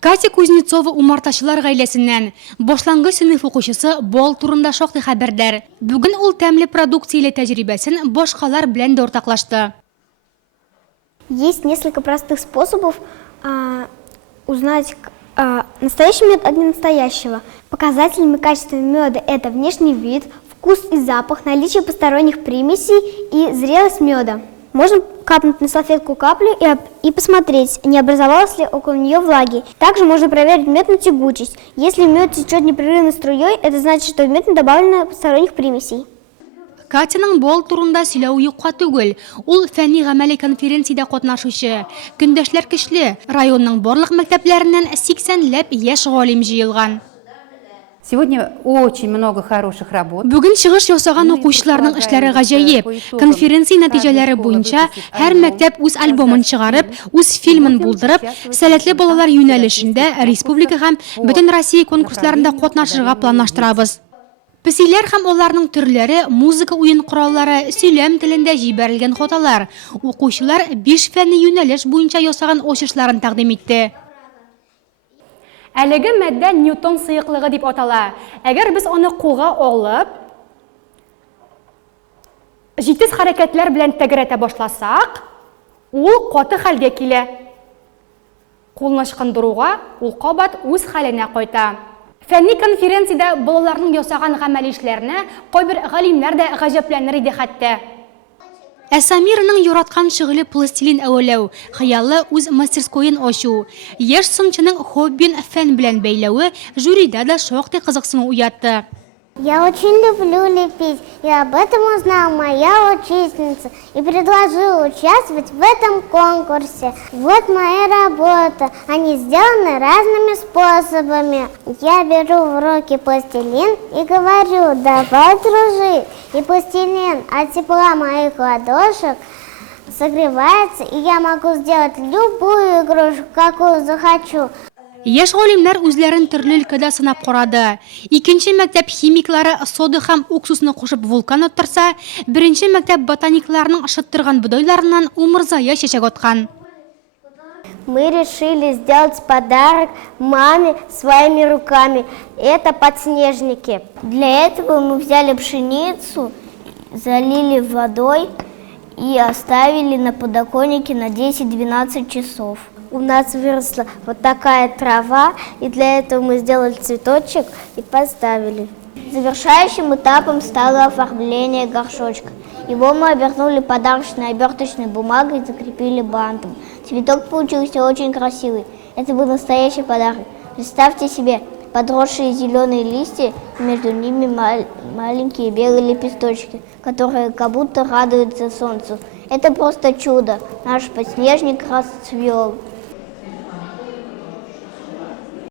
Катя Кузнецова умарташылар гаиләсеннән. Башлангыч сыйныф укучысы бол турында шактый хәбәрдар. Бүген ул тәмле продукцияле тәҗрибәсен башкалар белән дә уртаклашты. Есть несколько простых способов узнать настоящий мед от ненастоящего. Показателями качества меда это внешний вид, вкус и запах, наличие посторонних примесей и зрелость меда. Можно капнуть на салфетку каплю и посмотреть, не образовалось ли около нее влаги. Также можно проверить мед на тягучесть. Если мед течет непрерывной струей, это значит, что в мед не добавлено посторонних примесей. Катяның бол турында сөйләү юкка түгел. Ул фәнни гамәли конференциядә катнашучы. Көндәшләр көчле. Районның барлык мәктәпләреннән 80ләп яшь галим җыелган. Сегодня очень много хороших работ. Бүген чыгыш ясаган укучыларның эшләре гаҗәеп. Конференция нәтиҗәләре буенча һәр мәктәп үз альбомын чыгарып, үз фильмын булдырып, сәләтле балалар юнәлешендә республика һәм бөтен Россия конкурсларында катнашырга планлаштырабыз. Песиләр һәм аларның төрләре, музыка уен кораллары, сөйләм телендә җибәрелгән фотолар. Укучылар 5 фәнни юнәлеш буенча ясаган ачышларын тәкъдим итте. Әлеге мәддә Ньютон сыйыклыгы дип атала. Әгәр без аны кулга алып, җитез хәрәкәтләр белән тәгәрәтә башласак, ул каты хәлгә килә. Кулны ычкындыруга ул кабат үз хәленә кайта. Фәнни конференциядә балаларның ясаган гамәли эшләренә кайбер галимнәр дә гаҗәпләнер иде хәтта. Әсамирның юраткан шөгыле пластилин әвәләү, хыялы үз мастерскойын ачу. Яшь сынчының хоббин фән белән бәйләве жюридә дә шактый кызыксыну уятты. Я очень люблю лепить, и об этом узнала моя учительница и предложила участвовать в этом конкурсе. Вот моя работа, они сделаны разными способами. Я беру в руки пластилин и говорю: давай дружи. И пластилин от тепла моих ладошек согревается, и я могу сделать любую игрушку, какую захочу. Яшь галимнәр үзләрен төрле өлкәдә сынап карады. Икенче мәктәп химиклары сода һәм уксусны кушып вулкан оттырса, беренче мәктәп ботаникларның шыттырган бодайларыннан умырзая чәчәк аткан. Мы решили сделать подарок маме своими руками. Это подснежники. Для этого мы взяли пшеницу, залили водой и оставили на подоконнике на 10-12 часов. У нас выросла вот такая трава, и для этого мы сделали цветочек и поставили. Завершающим этапом стало оформление горшочка. Его мы обернули подарочной оберточной бумагой и закрепили бантом. Цветок получился очень красивый. Это был настоящий подарок. Представьте себе подросшие зеленые листья, и между ними маленькие белые лепесточки, которые как будто радуются солнцу. Это просто чудо. Наш подснежник расцвел.